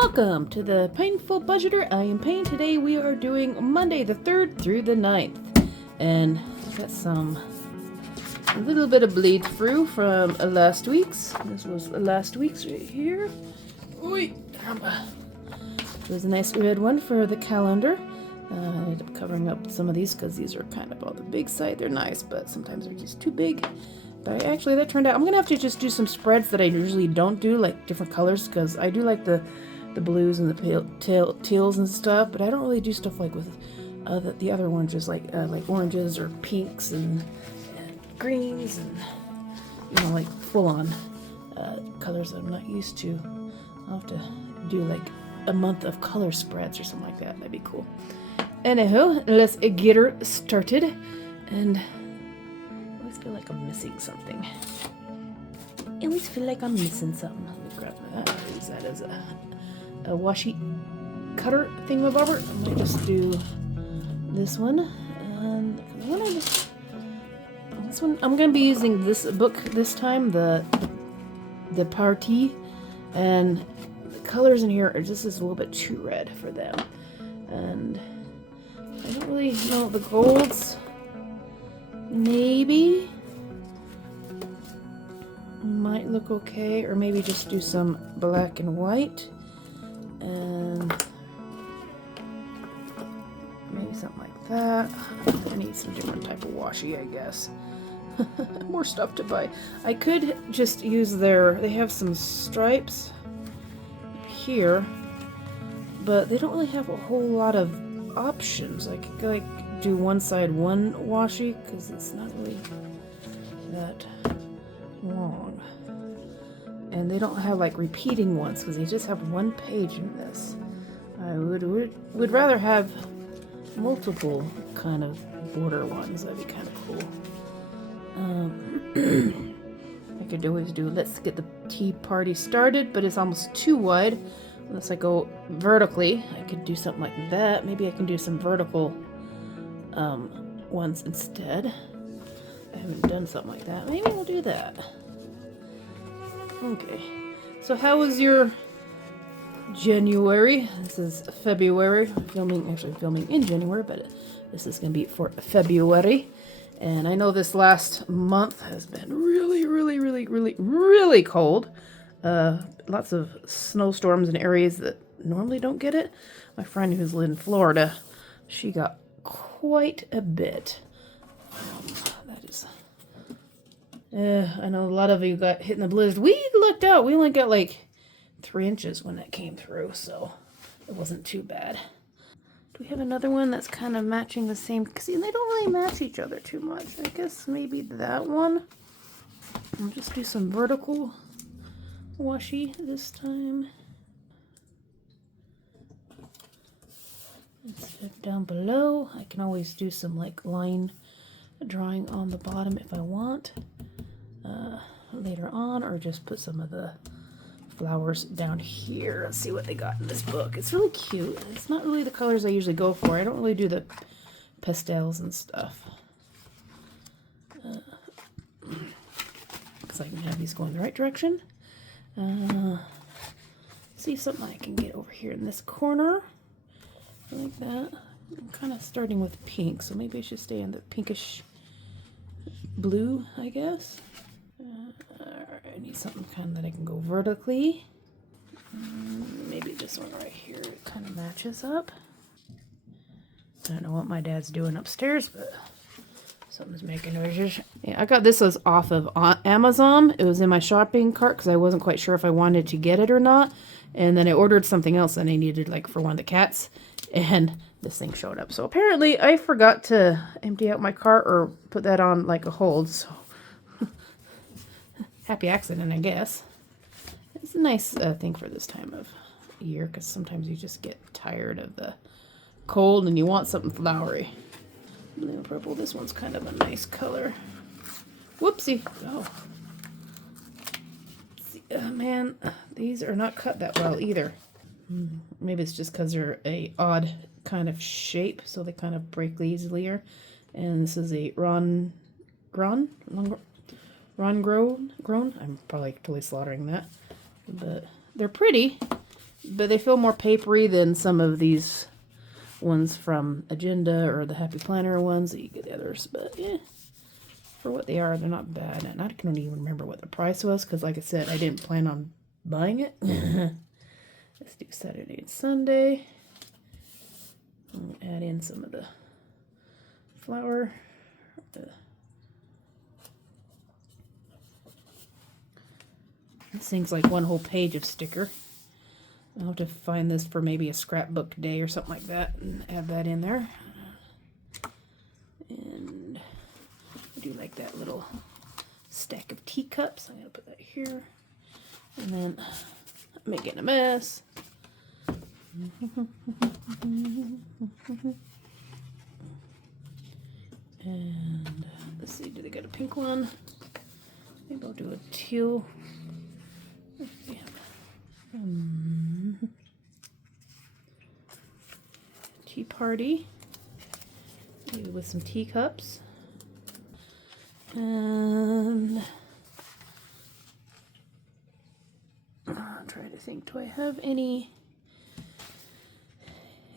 Welcome to the Painful Budgeter. I am Payne. Today we are doing Monday the 3rd through the 9th. And got a little bit of bleed through from last week's. This was last week's right here. Oi, there's a nice red one for the calendar. I ended up covering up some of these because these are kind of on the big side. They're nice, but sometimes they're just too big. But actually, that turned out, I'm going to have to just do some spreads that I usually don't do, like different colors, because I do like the blues and the teals and stuff, but I don't really do stuff like with the other oranges, like oranges or pinks and greens and, like full-on colors that I'm not used to. I'll have to do like a month of color spreads or something like that. That'd be cool. Anyhow, let's get her started. And I always feel like I'm missing something. I always feel like I'm missing something. Let me grab that. I'll use that as a washi cutter thingamabobber. I'm gonna just do this one, and this one I'm gonna be using this book this time, the Party, and the colors in here are just a little bit too red for them, and I don't really know the golds. Maybe might look okay, or maybe just do some black and white. And maybe something like that. I need some different type of washi, I guess. More stuff to buy. I could just use they have some stripes here, but they don't really have a whole lot of options. I could do one side one washi, because it's not really that long. And they don't have like repeating ones because they just have one page in this. I would rather have multiple kind of border ones. That'd be kind of cool. I could always do let's get the tea party started, but it's almost too wide. Unless I go vertically, I could do something like that. Maybe I can do some vertical ones instead. I haven't done something like that. Maybe we'll do that. Okay, so how was your January? This is February. Filming in January, but this is going to be for February. And I know this last month has been really cold. Lots of snowstorms in areas that normally don't get it. My friend who's in Florida, she got quite a bit. I know a lot of you got hit in the blizzard. We lucked out. We only got like 3 inches when that came through, so it wasn't too bad. Do we have another one that's kind of matching the same? See, they don't really match each other too much. I guess maybe that one. I'll just do some vertical washi this time. Instead of down below, I can always do some like line drawing on the bottom if I want. Later on, or just put some of the flowers down here. Let's see what they got in this book. It's really cute. It's not really the colors I usually go for. I don't really do the pastels and stuff. Because I can have these going the right direction. See something I can get over here in this corner. Like that. I'm kind of starting with pink, so maybe I should stay on the pinkish blue, I guess. I need something kind of that I can go vertically. Maybe this one right here, it kind of matches up. I don't know what my dad's doing upstairs, but something's making noises. Yeah, I got this off of Amazon. It was in my shopping cart because I wasn't quite sure if I wanted to get it or not. And then I ordered something else and I needed like for one of the cats. And this thing showed up. So apparently I forgot to empty out my cart or put that on like a hold. So happy accident, I guess. It's a nice thing for this time of year because sometimes you just get tired of the cold and you want something flowery. Blue and purple. This one's kind of a nice color. Whoopsie. Oh. See, man, these are not cut that well either. Maybe it's just because they're a odd kind of shape, so they kind of break easier. And this is a Rongrong. I'm probably totally slaughtering that, but they're pretty. but they feel more papery than some of these ones from Agenda or the Happy Planner ones that you get the others. But yeah, for what they are, they're not bad. And I don't even remember what the price was because, like I said, I didn't plan on buying it. Let's do Saturday and Sunday. And add in some of the flour. This thing's like one whole page of sticker. I'll have to find this for maybe a scrapbook day or something like that and add that in there. And I do like that little stack of teacups. I'm going to put that here. And then I'm making a mess. And let's see, do they got a pink one? Maybe I'll do a teal. Tea party, maybe with some teacups. And I'm trying to think, do I have any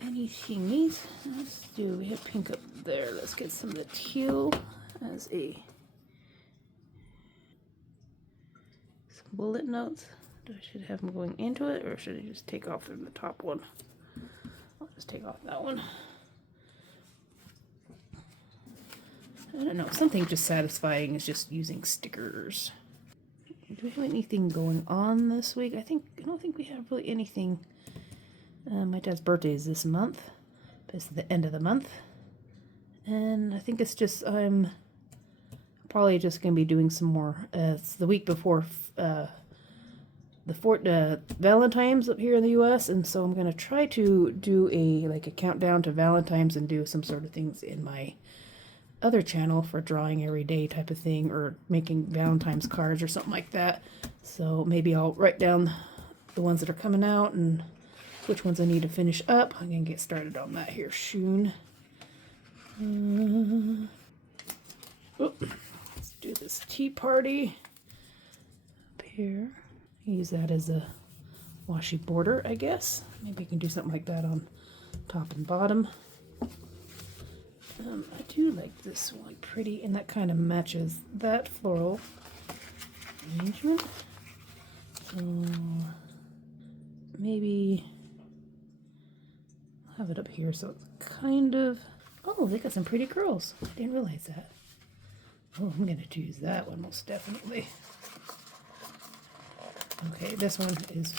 thingies? We have pink up there. Let's get some of the teal as some bullet notes. I should have them going into it, or should I just take off from the top one? I'll just take off that one. I don't know, something just satisfying is just using stickers. Do we have anything going on this week? I don't think we have really anything. My dad's birthday is this month. It's the end of the month. And I think it's just, I'm probably just going to be doing some more. It's the week before Valentine's up here in the U.S. and so I'm going to try to do a countdown to Valentine's and do some sort of things in my other channel for drawing every day type of thing, or making Valentine's cards or something like that. So maybe I'll write down the ones that are coming out and which ones I need to finish up. I'm going to get started on that here soon. Let's do this tea party up here. Use that as a washi border, I guess. Maybe you can do something like that on top and bottom. I do like this one, pretty, and that kind of matches that floral arrangement. So maybe I'll have it up here so it's kind of, oh, they got some pretty curls. I didn't realize that. Oh, I'm going to choose that one most definitely. Okay, this one is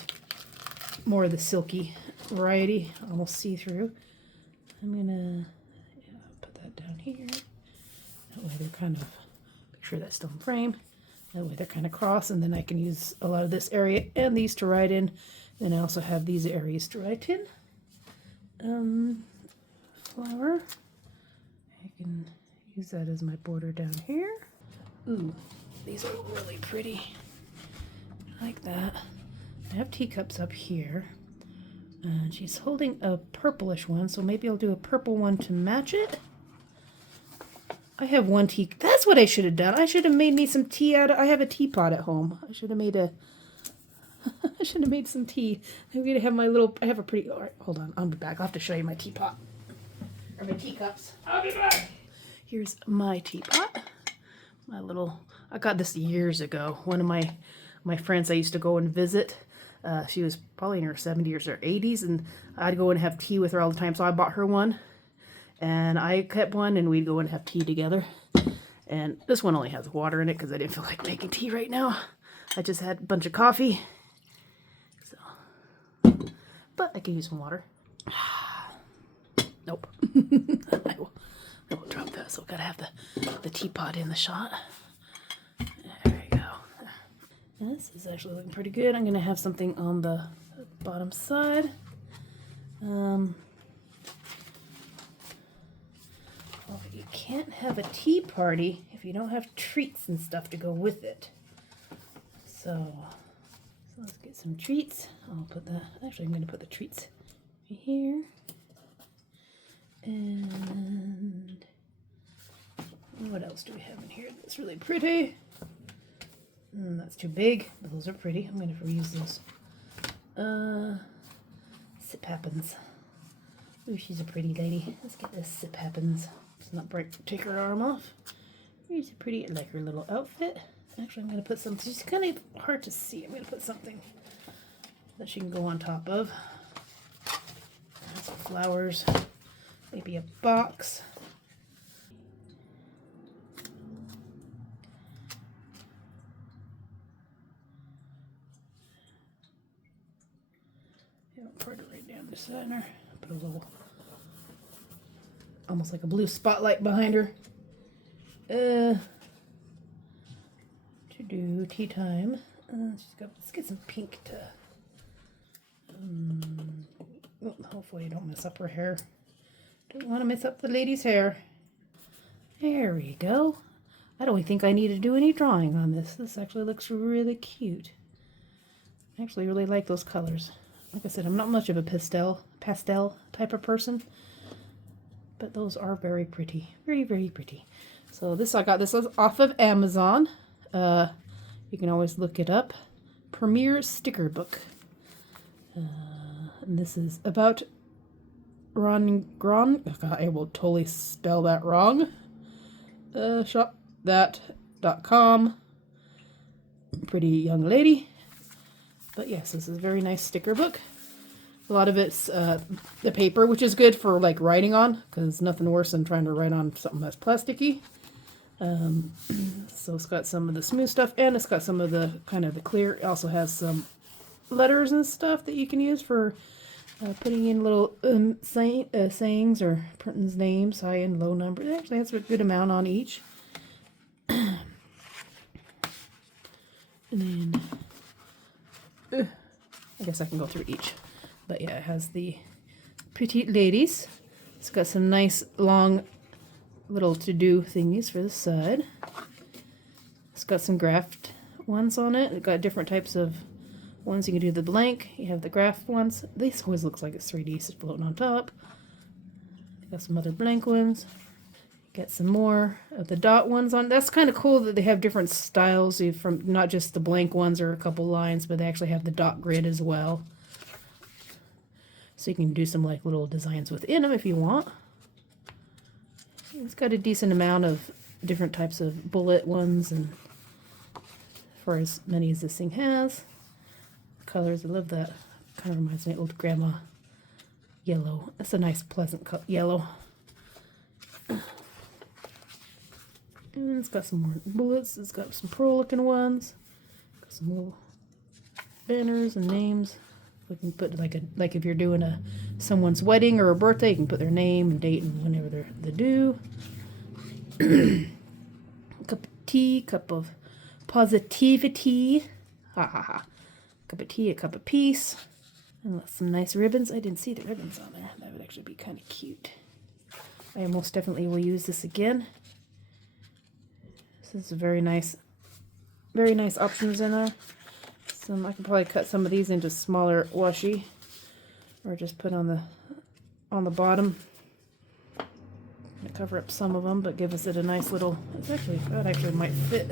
more of the silky variety, almost see-through. I'm gonna put that down here. That way they're kind of, make sure that's still in frame. That way they're kind of cross, and then I can use a lot of this area and these to write in. Then I also have these areas to write in. Flower. I can use that as my border down here. Ooh, these are really pretty. Like that. I have teacups up here. And she's holding a purplish one, so maybe I'll do a purple one to match it. I have one tea. That's what I should have done. I should have made me some tea out of, I have a teapot at home. I should have made a I should have made some tea. I'm gonna have my little, I have a pretty, all right, hold on, I'll be back. I'll have to show you my teapot. Or my teacups. I'll be back. Here's my teapot. My little, I got this years ago. One of my friends I used to go and visit, she was probably in her 70s or 80s, and I'd go and have tea with her all the time, so I bought her one. And I kept one, and we'd go and have tea together. And this one only has water in it because I didn't feel like making tea right now. I just had a bunch of coffee. So, but I could use some water. Nope. I will drop that, so I've got to have the teapot in the shot. There we go. This is actually looking pretty good. I'm going to have something on the bottom side. Well, you can't have a tea party if you don't have treats and stuff to go with it. So let's get some treats. I'll put the, actually I'm going to put the treats right here. And what else do we have in here that's really pretty? That's too big, but those are pretty. I'm going to reuse those. Sip Happens. Ooh, she's a pretty lady. Let's get this Sip Happens. Let's not take her arm off. She's a pretty, I like her little outfit. Actually, I'm going to put something, she's kind of hard to see. I'm going to put something that she can go on top of. Some flowers, maybe a box. Yeah, put it right down the center. Put a little, almost like a blue spotlight behind her. To do tea time. Let's get some pink to. Hopefully I don't mess up her hair. Don't want to mess up the lady's hair. There we go. I don't think I need to do any drawing on this. This actually looks really cute. I actually really like those colors. Like I said, I'm not much of a pastel type of person, but those are very pretty. Very, very pretty. So I got this off of Amazon. You can always look it up. Premier Sticker Book. And this is about Rongrong. Oh God, I will totally spell that wrong. Shopthat.com. Pretty young lady. But yes, this is a very nice sticker book. A lot of it's the paper, which is good for like writing on, because nothing worse than trying to write on something that's plasticky. So it's got some of the smooth stuff, and it's got some of the kind of the clear. It also has some letters and stuff that you can use for putting in little sayings or printing names, high and low number. It actually has a good amount on each. And then I guess I can go through each. But yeah, it has the petite ladies. It's got some nice long little to-do thingies for the side. It's got some graphed ones on it. It's got different types of ones. You can do the blank. You have the graphed ones. This always looks like it's 3D, so it's floating on top. Got some other blank ones. Get some more of the dot ones on. That's kind of cool that they have different styles from not just the blank ones or a couple lines, but they actually have the dot grid as well. So you can do some like little designs within them if you want. It's got a decent amount of different types of bullet ones, and for as many as this thing has. Colors, I love that. Kind of reminds me of old grandma yellow. It's a nice pleasant yellow. And it's got some more bullets. It's got some pro looking ones. Got some little banners and names. We can put like if you're doing someone's wedding or a birthday, you can put their name and date and whenever they're due. Cup of tea, cup of positivity. Ha ha ha. Cup of tea, a cup of peace. And some nice ribbons. I didn't see the ribbons on there. That would actually be kind of cute. I most definitely will use this again. This is a very nice options in there. I can probably cut some of these into smaller washi, or just put on the bottom to cover up some of them, but give us a nice little. That actually might fit.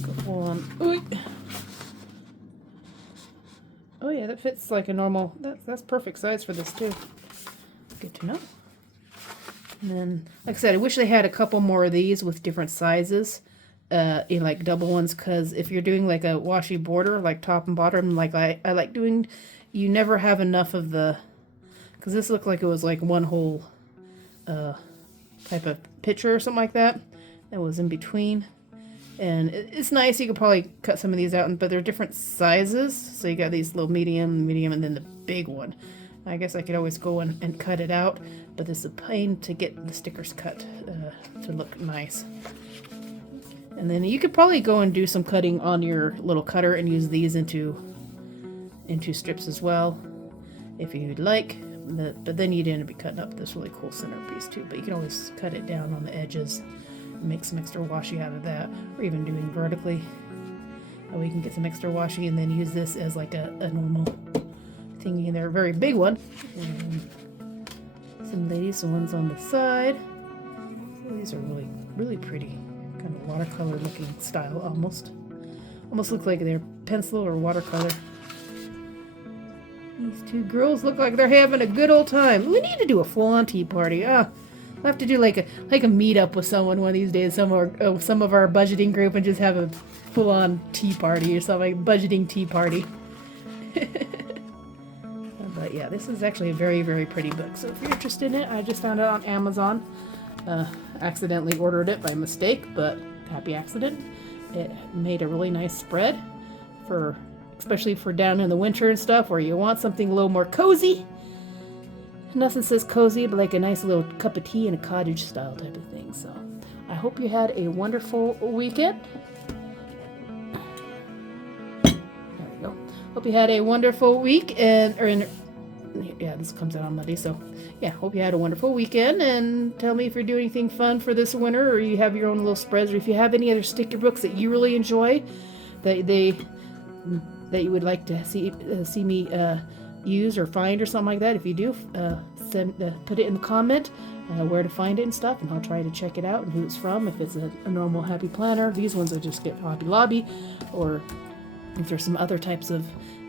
Go full on. Ooh. Oh yeah, that fits like a normal. That's perfect size for this too. Good to know. And then, like I said, I wish they had a couple more of these with different sizes. In like double ones, because if you're doing like a washi border, like top and bottom, like I like doing, you never have enough of the, because this looked like it was like one whole type of picture or something like that was in between. And it's nice. You could probably cut some of these out, but they're different sizes. So you got these little medium, and then the big one. I guess I could always go and cut it out, but it's a pain to get the stickers cut to look nice. And then you could probably go and do some cutting on your little cutter and use these into strips as well, if you'd like. But then you'd end up cutting up this really cool centerpiece too. But you can always cut it down on the edges and make some extra washi out of that, or even doing vertically. That way you can get some extra washi and then use this as like a normal thingy in there. A very big one. And some ladies, the ones on the side. So these are really, really pretty. Kind of watercolor looking style almost look like they're pencil or watercolor. These two girls look like they're having a good old time. We need to do a full-on tea party. We'll have to do like a meetup with someone one of these days. Some of our budgeting group, and just have a full-on tea party or something. Like budgeting tea party. But yeah, this is actually a very, very pretty book. So if you're interested in it, I just found it on Amazon. Accidentally ordered it by mistake, but happy accident. It made a really nice spread for, especially for down in the winter and stuff, where you want something a little more cozy. Nothing says cozy, but like a nice little cup of tea in a cottage style type of thing. So I hope you had a wonderful weekend. There we go. Hope you had a wonderful week, yeah, this comes out on Monday, so yeah, hope you had a wonderful weekend, and tell me if you're doing anything fun for this winter, or you have your own little spreads, or if you have any other sticker books that you really enjoy, that you would like to see me use or find or something like that. If you do, put it in the comment where to find it and stuff, and I'll try to check it out and who it's from. If it's a normal Happy Planner, these ones I just get Hobby Lobby, or if there's some other types of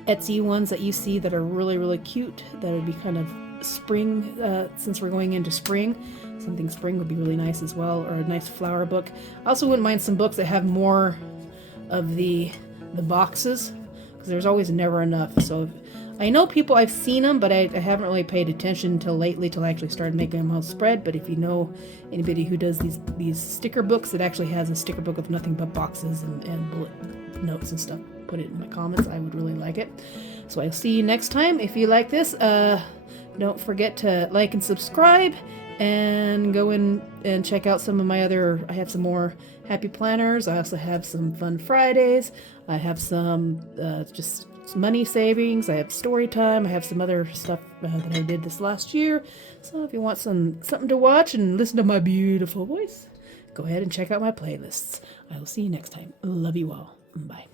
Etsy ones that you see that are really, really cute, that would be kind of spring, since we're going into spring. Something spring would be really nice as well, or a nice flower book. I also wouldn't mind some books that have more of the boxes, because there's always never enough. So I know people, I've seen them, but I haven't really paid attention until lately, till I actually started making them all spread. But if you know anybody who does these sticker books, it actually has a sticker book of nothing but boxes and bullet notes and stuff, put it in my comments. I would really like it. So I'll see you next time. If you like this, don't forget to like and subscribe, and go in and check out some of my other, I have some more Happy Planners. I also have some Fun Fridays. I have some just money savings. I have story time. I have some other stuff that I did this last year. So if you want something to watch and listen to my beautiful voice, go ahead and check out my playlists. I will see you next time. Love you all. Bye.